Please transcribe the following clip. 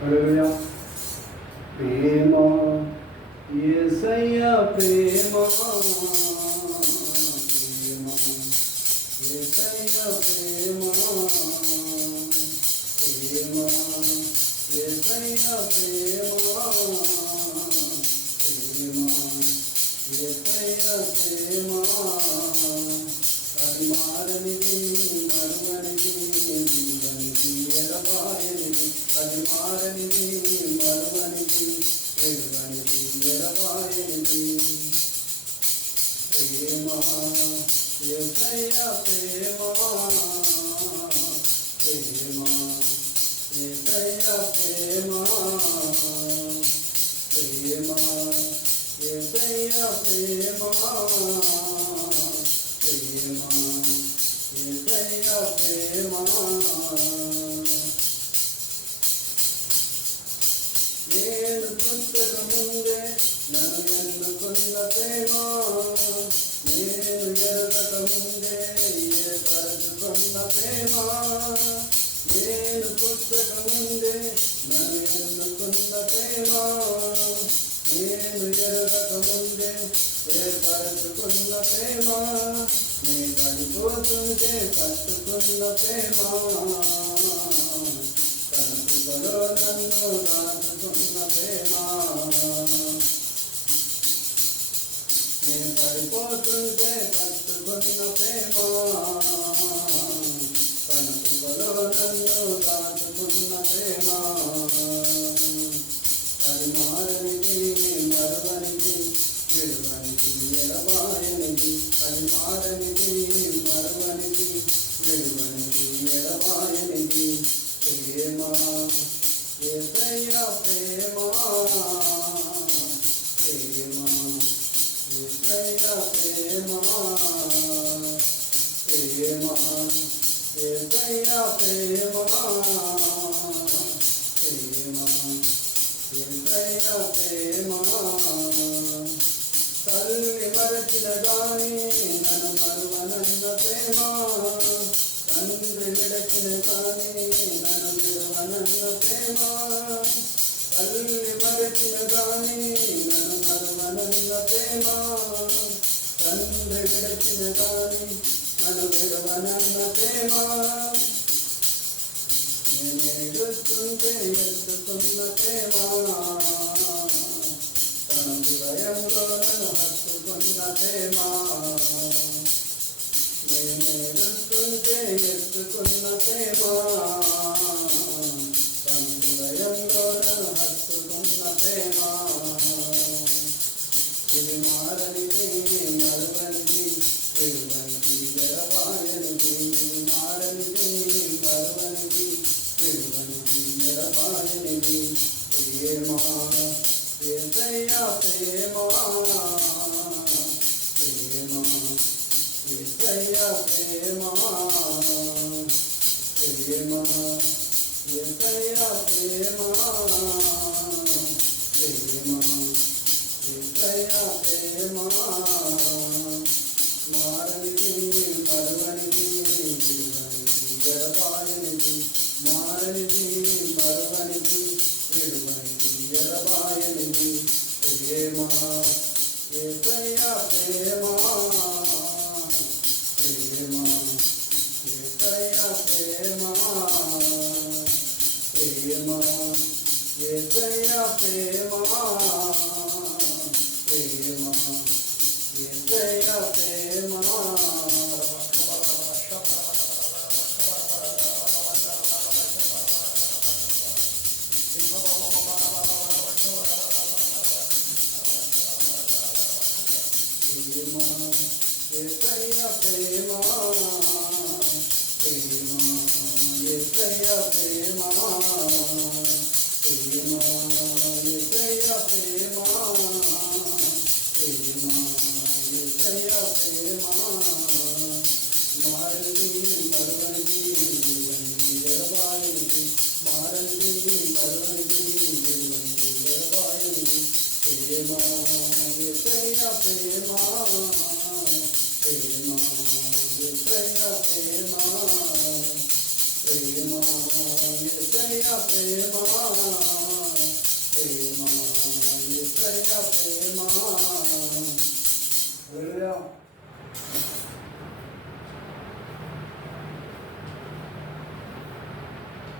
హల్లెలూయా. ప్రేమ యేసయ్య ప్రేమ, ప్రేమ యేసయ్య ప్రేమ, ప్రేమ యేసయ్య ప్రేమ, ప్రేమ యేసయ్య ప్రేమ. అది మారనిది, మరువనిది, విలువనిది, ఎడబాయనిది. అది మారనిది, మరువనిది, విలువనిది, ఎడబాయనిది. ప్రేమ యేసయ్య ప్రేమ, ప్రేమ యేసయ్య ప్రేమ, ప్రేమ యేసయ్య ప్రేమ, ప్రేమ యేసయ్య ప్రేమ. నేను పుట్టక ముందే నన్ను ఎన్నుకున్న ప్రేమ, నేను ఎరగక ముందే ఏర్పరచుకున్న ప్రేమ. నేను పుట్టక ముందే నన్ను ఎన్నుకున్న ప్రేమ, నేను ఎరగక ముందే ఏర్పరచుకున్న ప్రేమ. నీ పడిపోతుంటే పట్టుకున్న ప్రేమ, తన కృపలో నన్ను దాచుకున్న ప్రేమ. నేను పడిపోతుంటే పట్టుకున్న ప్రేమ, తన కృపలో నన్ను దాచుకున్న ప్రేమ. అది మారనిది, మరువనిది, విలువనిది, ఎడబాయనిది. అది మారనిది, మరువనిది, విలువనిది, ఎడబాయనిది. ప్రేమ యేసయ్య ప్రేమ, ప్రేమ యేసయ్య ప్రేమ, ప్రేమ యేసయ్య ప్రేమ, ప్రేమ యేసయ్య ప్రేమ. తల్లి మరచిన గాని నన్ను మరువనన్న ప్రేమ, తండ్రి విడచిన గాని నన్ను విడవనన్న ప్రేమ. తల్లి మరచిన గాని నన్ను మరువనన్న ప్రేమ, తండ్రి విడచిన గాని నన్ను విడవనన్న ప్రేమ. నేను ఏడుస్తుంటే ఎత్తుకున్న ప్రేమ, తన హృదయంలో నన్ను హత్తుకున్న ప్రేమ. నేను ఏడుస్తుంటే ఎత్తుకున్న ప్రేమ, తన హృదయంలో నన్ను హత్తుకున్న ప్రేమ. ఇది మారనిది, మరువనిది, విలువనిది, ఎడబాయనిది. ఇది మారనిది, మరువనిది, విలువనిది, ఎడబాయనిది. ప్రేమ యేసయ్య ప్రేమ, ప్రేమ యేసయ్య ప్రేమ, ప్రేమ యేసయ్య ప్రేమ, ప్రేమ యేసయ్య ప్రేమ. మారనిది, మరువనిది, విలువనిది, ఎడబాయనిది. మారనిది, మరువనిది, విలువనిది, ఎడబాయనిది. ప్రేమ యేసయ్య ప్రేమ, ప్రేమ యేసయ్య ప్రేమ, ప్రేమ యేసయ్య ప్రేమ, ప్రేమ యేసయ్య ప్రేమ. ప్రేమ యేసయ్య ప్రేమ, ప్రేమ యేసయ్య ప్రేమ, ప్రేమ యేసయ్య ప్రేమ, ప్రేమ యేసయ్య ప్రేమ. మారనిది, మరువనిది, విలువనిది, ఎడబాయనిది. మారనిది, మరువనిది, విలువనిది, ఎడబాయనిది. ప్రేమ యేసయ్య ప్రేమ, ప్రేమ యేసయ్య ప్రేమ, ప్రేమ యేసయ్య ప్రేమ ప్రేమ యేసయ్య ప్రేమ